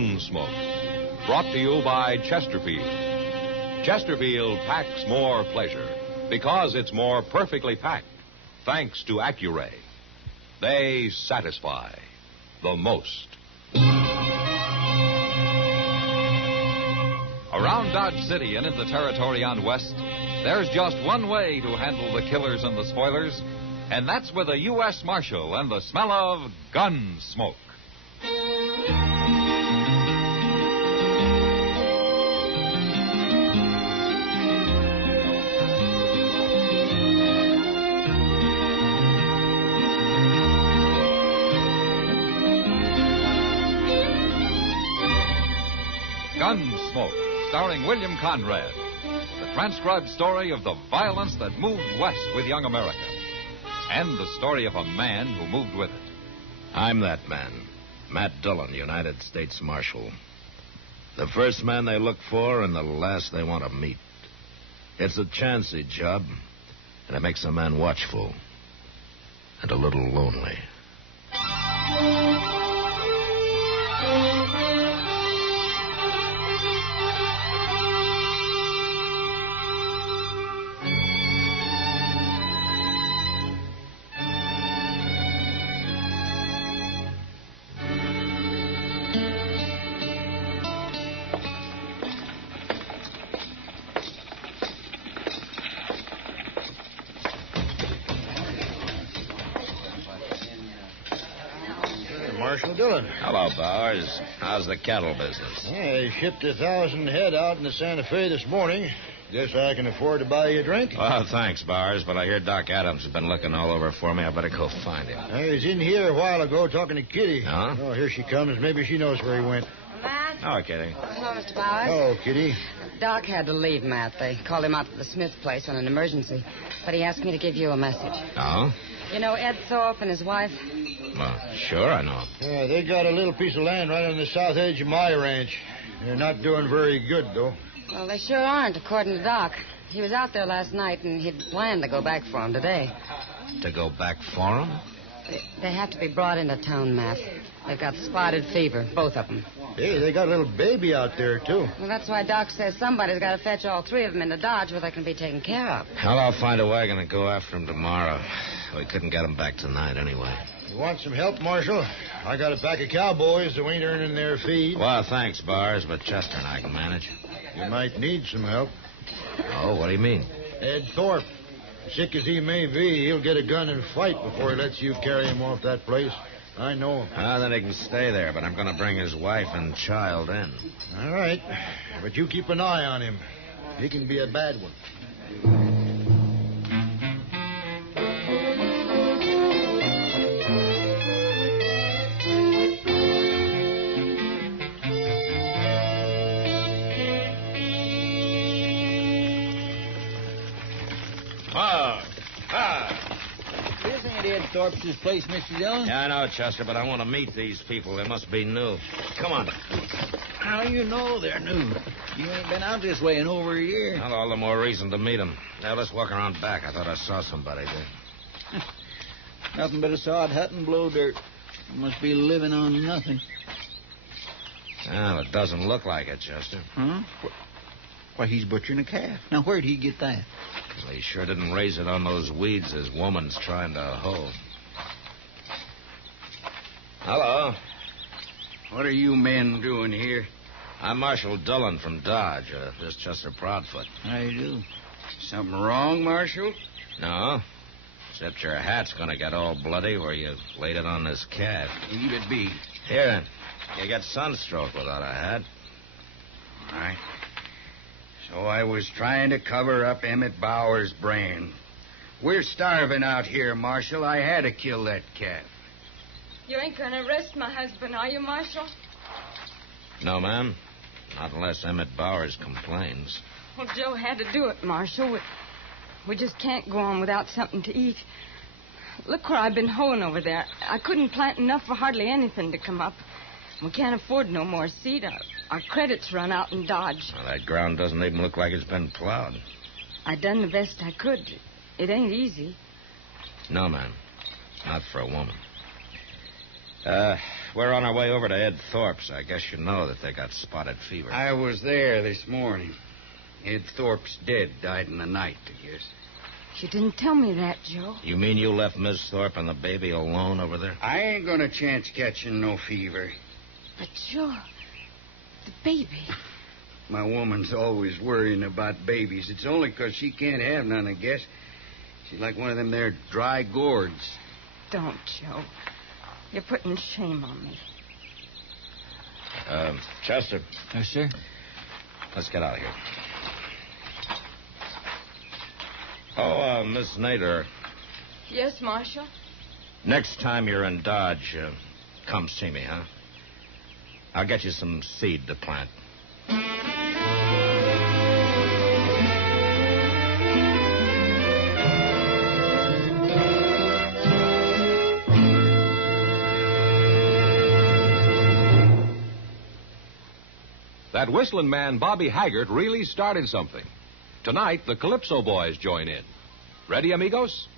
Gunsmoke, brought to you by Chesterfield. Chesterfield packs more pleasure because it's more perfectly packed, thanks to Accuray. They satisfy the most. Around Dodge City and in the territory on West, there's just one way to handle the killers and the spoilers, and that's with a U.S. Marshal and the smell of Gunsmoke. Gunsmoke, starring William Conrad. The transcribed story of the violence that moved west with young America. And the story of a man who moved with it. I'm that man, Matt Dillon, United States Marshal. The first man they look for and the last they want to meet. It's a chancy job, and it makes a man watchful and a little lonely. Marshal Dillon. Hello, Bowers. How's the cattle business? I shipped 1,000 head out in the Santa Fe this morning. Guess I can afford to buy you a drink? Well, thanks, Bowers, but I hear Doc Adams has been looking all over for me. I better go find him. I was in here a while ago talking to Kitty. Huh? Oh, here she comes. Maybe she knows where he went. Matt? Oh, Kitty. Hello, Mr. Bowers. Oh, Kitty. Doc had to leave, Matt. They called him out to the Smith place on an emergency. But he asked me to give you a message. Oh? You know Ed Thorpe and his wife? Well, sure, I know. Yeah, they got a little piece of land right on the south edge of my ranch. They're not doing very good, though. Well, they sure aren't, according to Doc. He was out there last night, and he'd planned to go back for him today. To go back for him? They have to be brought into town, Matt. They've got spotted fever, both of them. Hey, they got a little baby out there, too. Well, that's why Doc says somebody's got to fetch all three of them into Dodge where they can be taken care of. Well, I'll find a wagon and go after him tomorrow. We couldn't get him back tonight anyway. You want some help, Marshal? I got a pack of cowboys who ain't earning their feed. Well, thanks, Bowers, but Chester and I can manage. You might need some help. Oh, what do you mean? Ed Thorpe. Sick as he may be, he'll get a gun and fight before he lets you carry him off that place. I know him. Ah, then he can stay there, but I'm going to bring his wife and child in. All right. But you keep an eye on him. He can be a bad one. This ain't Ed Thorpe's place, Mr. Dillon. Yeah, I know, Chester, but I want to meet these people. They must be new. Come on. How you know they're new? You ain't been out this way in over a year. Well, all the more reason to meet them. Now, let's walk around back. I thought I saw somebody there. Nothing but a sod hut and blow dirt. Must be living on nothing. Well, it doesn't look like it, Chester. Huh? Why, he's butchering a calf. Now, where'd he get that? Well, he sure didn't raise it on those weeds his woman's trying to hoe. Hello. What are you men doing here? I'm Marshal Dillon from Dodge. This is Chester Proudfoot. How you do? Something wrong, Marshal? No. Except your hat's going to get all bloody where you laid it on this calf. Leave it be. Here, you get sunstroke without a hat. All right. So I was trying to cover up Emmett Bauer's brain. We're starving out here, Marshal. I had to kill that calf. You ain't going to arrest my husband, are you, Marshal? No, ma'am. Not unless Emmett Bowers complains. Well, Joe had to do it, Marshal. We just can't go on without something to eat. Look where I've been hoeing over there. I couldn't plant enough for hardly anything to come up. We can't afford no more seed. Our credits run out in Dodge. Well, that ground doesn't even look like it's been plowed. I done the best I could. It ain't easy. No, ma'am. Not for a woman. we're on our way over to Ed Thorpe's. I guess you know that they got spotted fever. I was there this morning. Ed Thorpe's dead. Died in the night, I guess. You didn't tell me that, Joe. You mean you left Miss Thorpe and the baby alone over there? I ain't gonna chance catching no fever. But, Joe, the baby. My woman's always worrying about babies. It's only 'cause she can't have none, I guess. She's like one of them there dry gourds. Don't, Joe. You're putting shame on me. Chester. Yes, sir? Let's get out of here. Oh, Miss Nader. Yes, Marshal? Next time you're in Dodge, come see me, huh? I'll get you some seed to plant. That whistling man, Bobby Haggart, really started something. Tonight, the Calypso Boys join in. Ready, amigos?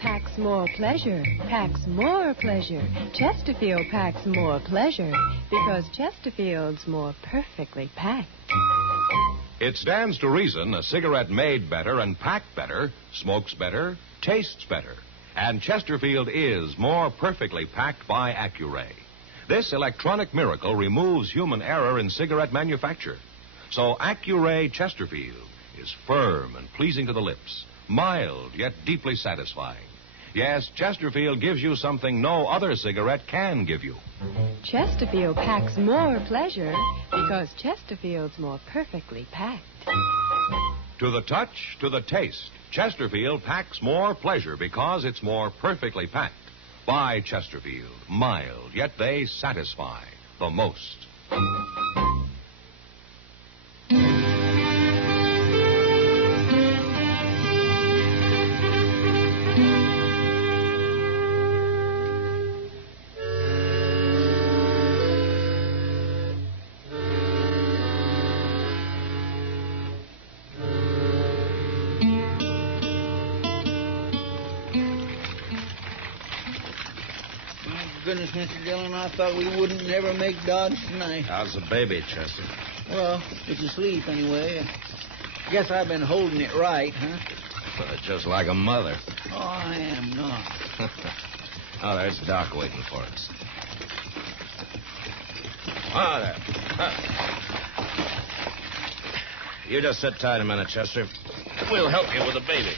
Packs more pleasure, packs more pleasure. Chesterfield packs more pleasure because Chesterfield's more perfectly packed. It stands to reason a cigarette made better and packed better smokes better, tastes better. And Chesterfield is more perfectly packed by Accuray. This electronic miracle removes human error in cigarette manufacture. So Accuray Chesterfield is firm and pleasing to the lips, mild yet deeply satisfying. Yes, Chesterfield gives you something no other cigarette can give you. Chesterfield packs more pleasure because Chesterfield's more perfectly packed. To the touch, to the taste, Chesterfield packs more pleasure because it's more perfectly packed. By Chesterfield, mild, yet they satisfy the most. Goodness, Mr. Dillon, I thought we wouldn't never make Dodge tonight. How's the baby, Chester? Well, it's asleep anyway. Guess I've been holding it right, huh? Just like a mother. Oh, I am not. Oh, there's Doc waiting for us. Oh, there. You just sit tight a minute, Chester. We'll help you with the baby.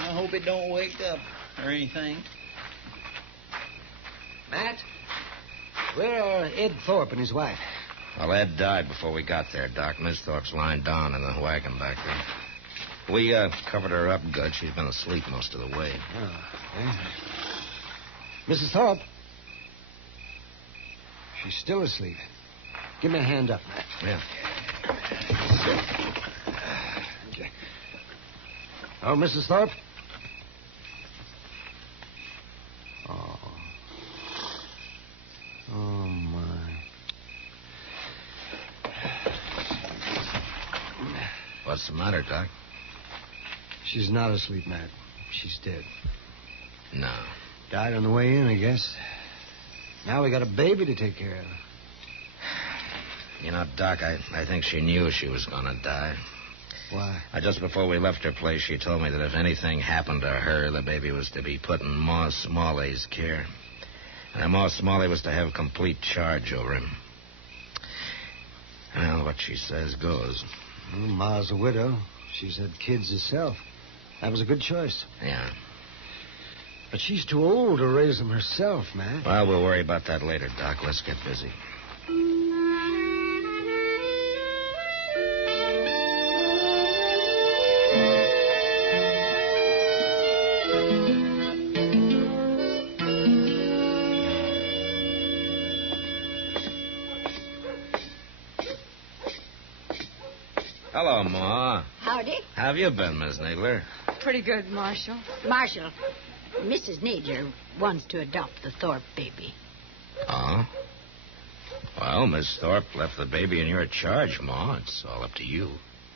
I hope it don't wake up or anything. Matt, where are Ed Thorpe and his wife? Well, Ed died before we got there, Doc. Miss Thorpe's lying down in the wagon back there. We covered her up good. She's been asleep most of the way. Oh, yeah. Mrs. Thorpe? She's still asleep. Give me a hand up, Matt. Yeah. Okay. Oh, Mrs. Thorpe? Oh. Oh, my. What's the matter, Doc? She's not asleep, Matt. She's dead. No. Died on the way in, I guess. Now we got a baby to take care of. You know, Doc, I think she knew she was going to die. Why? Just before we left her place, she told me that if anything happened to her, the baby was to be put in Ma Smalley's care. And Ma Smalley was to have complete charge over him. Well, what she says goes. Well, Ma's a widow. She's had kids herself. That was a good choice. Yeah. But she's too old to raise them herself, Matt. Well, we'll worry about that later, Doc. Let's get busy. Hello, Ma. Howdy. How have you been, Miss Needler? Pretty good, Marshal. Marshal, Mrs. Needler wants to adopt the Thorpe baby. Oh? Well, Miss Thorpe left the baby in your charge, Ma. It's all up to you.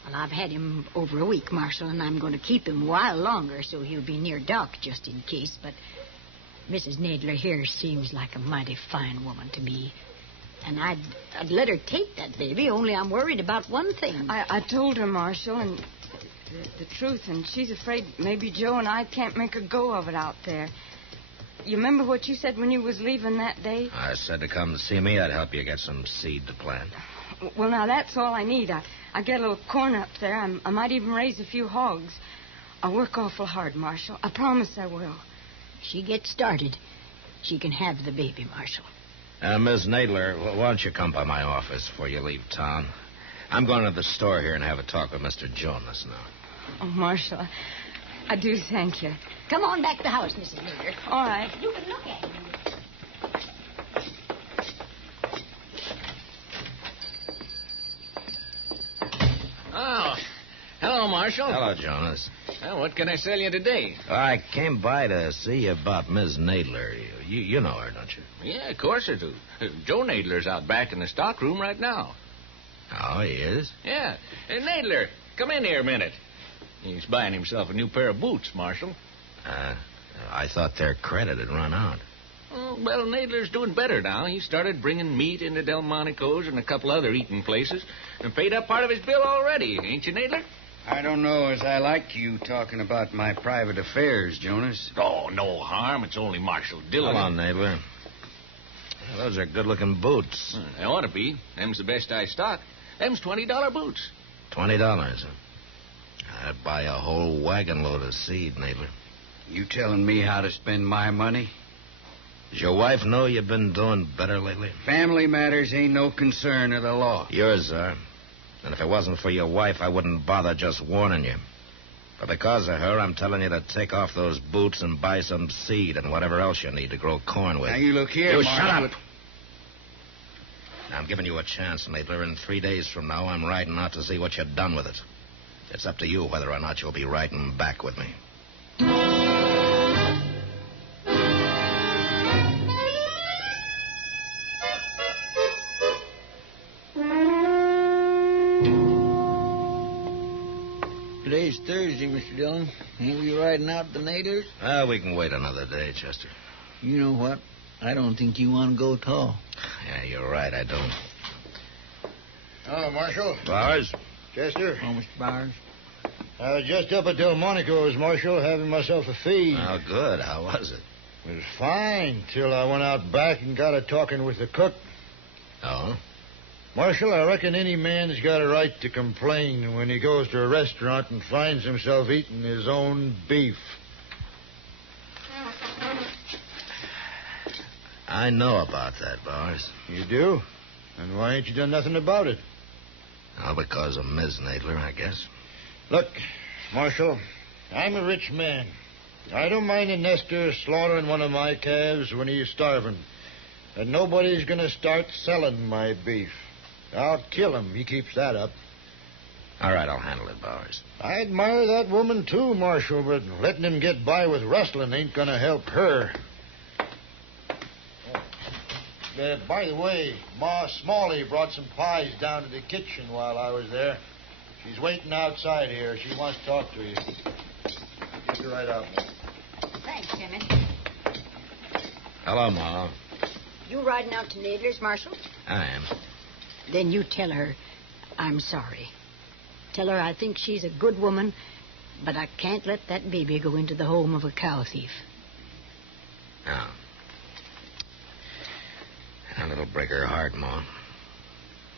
Well, I've had him over a week, Marshal, and I'm going to keep him a while longer so he'll be near Doc just in case. But Mrs. Nadler here seems like a mighty fine woman to me. And I'd let her take that baby, only I'm worried about one thing. I told her, Marshal, and the truth, and she's afraid maybe Joe and I can't make a go of it out there. You remember what you said when you was leaving that day? I said to come to see me. I'd help you get some seed to plant. Well, now, that's all I need. I get a little corn up there. I might even raise a few hogs. I'll work awful hard, Marshal. I promise I will. She gets started. She can have the baby, Marshal. Miss Nadler, why don't you come by my office before you leave town? I'm going to the store here and have a talk with Mr. Jonas now. Oh, Marshal, I do thank you. Come on back to the house, Mrs. Nadler. All right. You can look at him. Oh, hello, Marshal. Hello, Jonas. Well, what can I sell you today? I came by to see you about Miss Nadler. You know her, don't you? Yeah, of course I do. Joe Nadler's out back in the stockroom right now. Oh, he is? Yeah. Nadler, come in here a minute. He's buying himself a new pair of boots, Marshal. I thought their credit had run out. Oh, well, Nadler's doing better now. He started bringing meat into Delmonico's and a couple other eating places and paid up part of his bill already, ain't you, Nadler? I don't know as I like you talking about my private affairs, Jonas. Oh, no harm. It's only Marshal Dillon. Come on, Nadler. Those are good-looking boots. They ought to be. Them's the best I stock. Them's $20 boots. $20, huh? I'd buy a whole wagon load of seed, Nadler. You telling me how to spend my money? Does your wife know you've been doing better lately? Family matters ain't no concern of the law. Yours are. And if it wasn't for your wife, I wouldn't bother just warning you. But because of her, I'm telling you to take off those boots and buy some seed and whatever else you need to grow corn with. Now, you look here, You Marshal. shut up! Now, I'm giving you a chance, Nadler. In 3 days from now, I'm riding out to see what you've done with it. It's up to you whether or not you'll be riding back with me. Today's Thursday, Mr. Dillon. Ain't we riding out the Nadlers? We can wait another day, Chester. You know what? I don't think you want to go at all. Yeah, you're right, I don't. Hello, Marshal. Bowers? Chester. Oh, Mr. Bowers. I was just up at Delmonico's, Marshal, having myself a feed. Oh, good. How was it? It was fine, till I went out back and got a talking with the cook. Oh? Marshal, I reckon any man's got a right to complain when he goes to a restaurant and finds himself eating his own beef. I know about that, Bowers. You do? And why ain't you done nothing about it? Oh, because of Miss Nadler, I guess. Look, Marshal, I'm a rich man. I don't mind a nester slaughtering one of my calves when he's starving. And nobody's going to start selling my beef. I'll kill him. He keeps that up. All right, I'll handle it, Bowers. I admire that woman, too, Marshal, but letting him get by with rustling ain't going to help her. By the way, Ma Smalley brought some pies down to the kitchen while I was there. She's waiting outside here. She wants to talk to you. Get her right out. Thanks, Timmy. Hello, Ma. You riding out to Nadler's, Marshal? I am. Then you tell her I'm sorry. Tell her I think she's a good woman, but I can't let that baby go into the home of a cow thief. No. And it'll break her heart, Ma.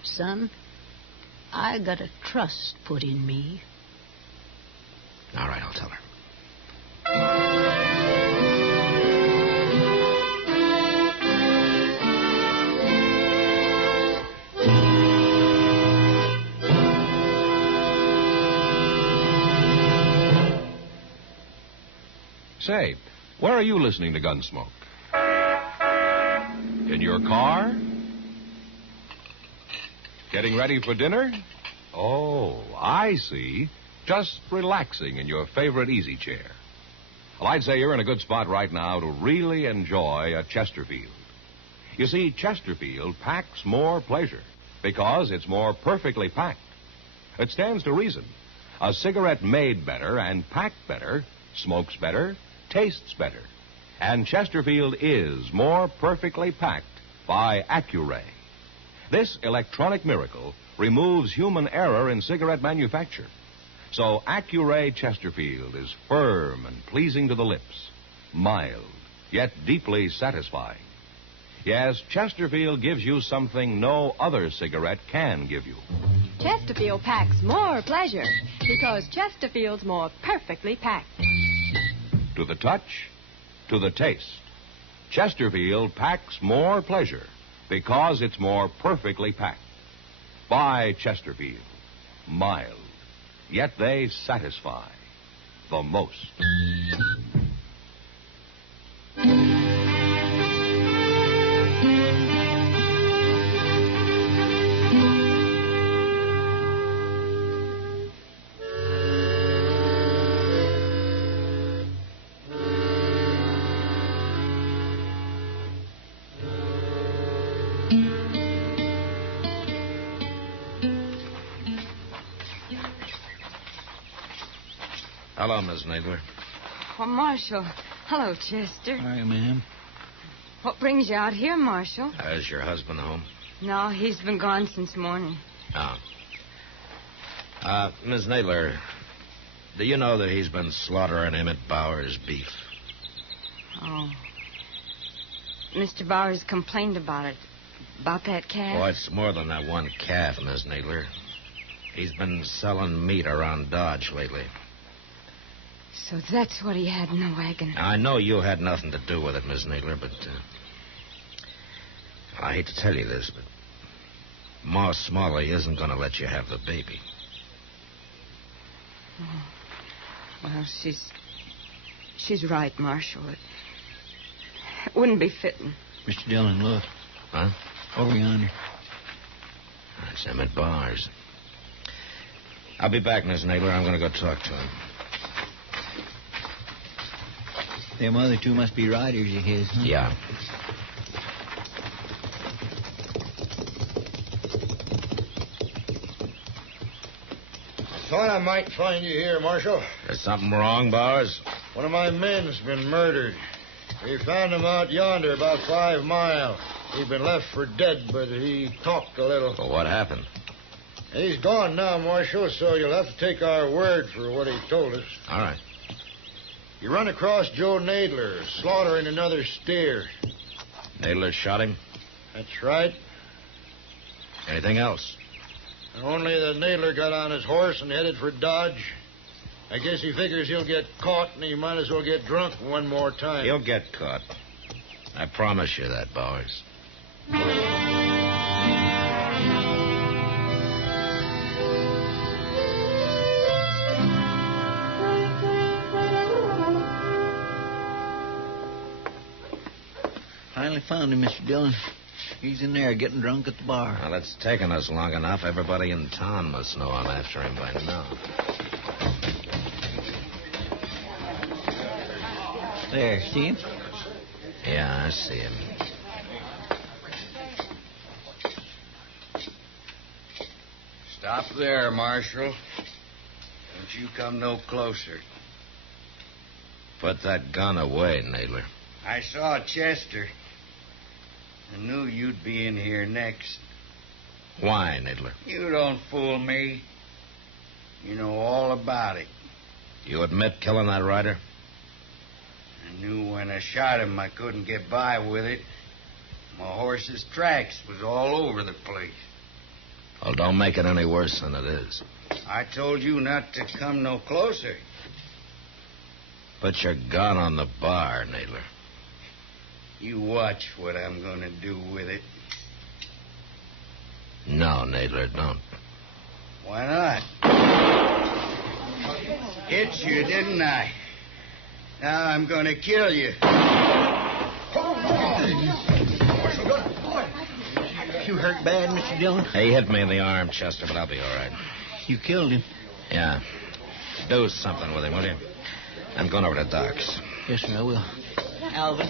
Son, I got a trust put in me. All right, I'll tell her. Say, where are you listening to Gunsmoke? In your car? Getting ready for dinner? Oh, I see. Just relaxing in your favorite easy chair. Well, I'd say you're in a good spot right now to really enjoy a Chesterfield. You see, Chesterfield packs more pleasure because it's more perfectly packed. It stands to reason. A cigarette made better and packed better smokes better, tastes better. And Chesterfield is more perfectly packed by Accuray. This electronic miracle removes human error in cigarette manufacture. So Accuray Chesterfield is firm and pleasing to the lips, mild, yet deeply satisfying. Yes, Chesterfield gives you something no other cigarette can give you. Chesterfield packs more pleasure because Chesterfield's more perfectly packed. To the touch, to the taste. Chesterfield packs more pleasure because it's more perfectly packed. Buy Chesterfield. Mild, yet they satisfy the most. Hello, Miss Nadler. Oh, Marshal. Hello, Chester. Hi, ma'am. What brings you out here, Marshal? Is your husband home? No, he's been gone since morning. Oh. Miss Nadler, do you know that he's been slaughtering Emmett Bauer's beef? Oh. Mr. Bowers complained about it. About that calf? Oh, it's more than that one calf, Miss Nadler. He's been selling meat around Dodge lately. So that's what he had in the wagon. Now, I know you had nothing to do with it, Miss Nadler, but I hate to tell you this, but Ma Smalley isn't going to let you have the baby. Oh. Well, she's right, Marshal. It wouldn't be fitting. Mr. Dillon, look. Huh? Over yonder. That's Emmett Bowers. I'll be back, Miss Nadler. I'm going to go talk to him. Them other two must be riders of his, huh? Yeah. Thought I might find you here, Marshal. Is something wrong, Bowers? One of my men's been murdered. We found him out yonder about 5 miles. He'd been left for dead, but he talked a little. Well, what happened? He's gone now, Marshal, so you'll have to take our word for what he told us. All right. You run across Joe Nadler slaughtering another steer. Nadler shot him? That's right. Anything else? Only that Nadler got on his horse and headed for Dodge. I guess he figures he'll get caught and he might as well get drunk one more time. He'll get caught. I promise you that, Bowers. Finally found him, Mr. Dillon. He's in there getting drunk at the bar. Well, it's taken us long enough. Everybody in town must know I'm after him by now. There, see him? Yeah, I see him. Stop there, Marshal. Don't you come no closer. Put that gun away, Nadler. I saw Chester. I knew you'd be in here next. Why, Nadler? You don't fool me. You know all about it. You admit killing that rider? I knew when I shot him I couldn't get by with it. My horse's tracks was all over the place. Well, don't make it any worse than it is. I told you not to come no closer. Put your gun on the bar, Nadler. You watch what I'm going to do with it. No, Nadler, don't. Why not? Hit you, didn't I? Now I'm going to kill you. You hurt bad, Mr. Dillon? He hit me in the arm, Chester, but I'll be all right. You killed him? Yeah. Do something with him, will you? I'm going over to Doc's. Yes, sir, I will. Alvin.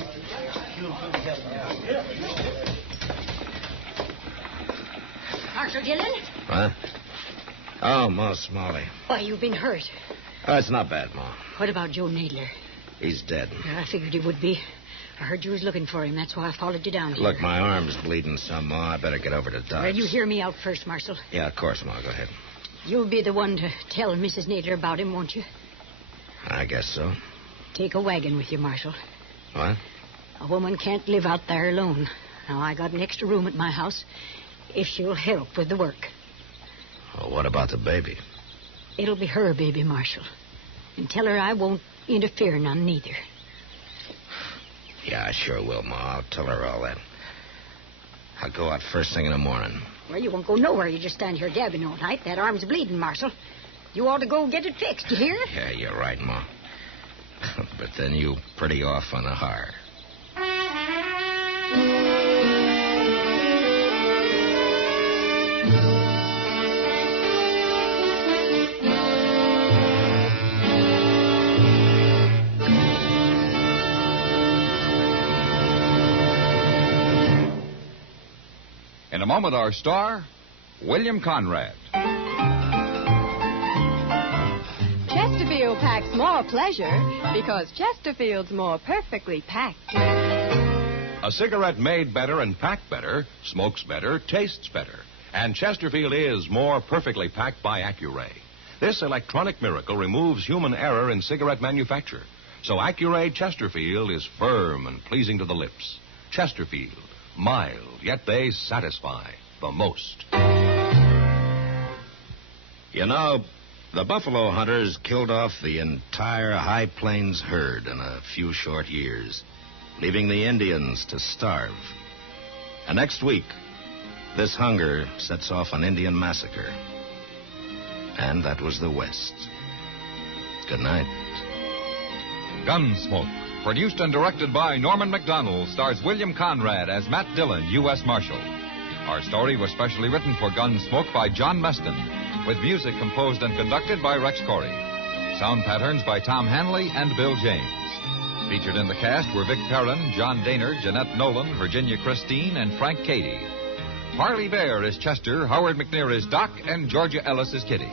Marshal Dillon? Huh? Oh, Ma Smalley. Why, you've been hurt. Oh, it's not bad, Ma. What about Joe Nadler? He's dead. I figured he would be. I heard you was looking for him. That's why I followed you down here. Look, my arm's bleeding some, Ma. I better get over to Doc's. Well, you hear me out first, Marshal. Yeah, of course, Ma. Go ahead. You'll be the one to tell Mrs. Nadler about him, won't you? I guess so. Take a wagon with you, Marshal. What? A woman can't live out there alone. Now, I got an extra room at my house if she'll help with the work. Well, what about the baby? It'll be her baby, Marshal. And tell her I won't interfere none, neither. Yeah, I sure will, Ma. I'll tell her all that. I'll go out first thing in the morning. Well, you won't go nowhere. You just stand here gabbing all night. That arm's bleeding, Marshal. You ought to go get it fixed, you hear? Yeah, you're right, Ma. But then you pretty off on a har. In a moment, our star, William Conrad. Chesterfield packs more pleasure because Chesterfield's more perfectly packed. A cigarette made better and packed better, smokes better, tastes better. And Chesterfield is more perfectly packed by Accuray. This electronic miracle removes human error in cigarette manufacture. So Accuray Chesterfield is firm and pleasing to the lips. Chesterfield, mild, yet they satisfy the most. You know, the buffalo hunters killed off the entire High Plains herd in a few short years, leaving the Indians to starve. And next week, this hunger sets off an Indian massacre. And that was the West. Good night. Gunsmoke, produced and directed by Norman MacDonnell, stars William Conrad as Matt Dillon, U.S. Marshal. Our story was specially written for Gunsmoke by John Meston, with music composed and conducted by Rex Corey. Sound patterns by Tom Hanley and Bill James. Featured in the cast were Vic Perrin, John Daner, Jeanette Nolan, Virginia Christine, and Frank Cady. Parley Baer is Chester, Howard McNear is Doc, and Georgia Ellis is Kitty.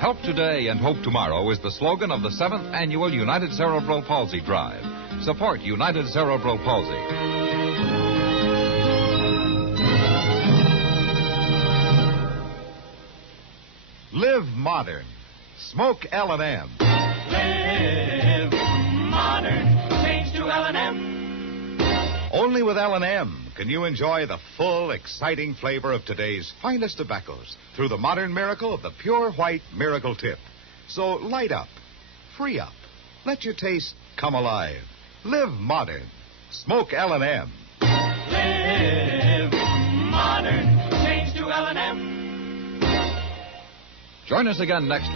Help today and hope tomorrow is the slogan of the 7th Annual United Cerebral Palsy Drive. Support United Cerebral Palsy. Live modern. Smoke L&M. Live modern. Change to L&M. Only with L&M can you enjoy the full, exciting flavor of today's finest tobaccos through the modern miracle of the pure white Miracle Tip. So light up, free up, let your taste come alive. Live modern. Smoke L&M. Live modern. Change to L&M. Join us again next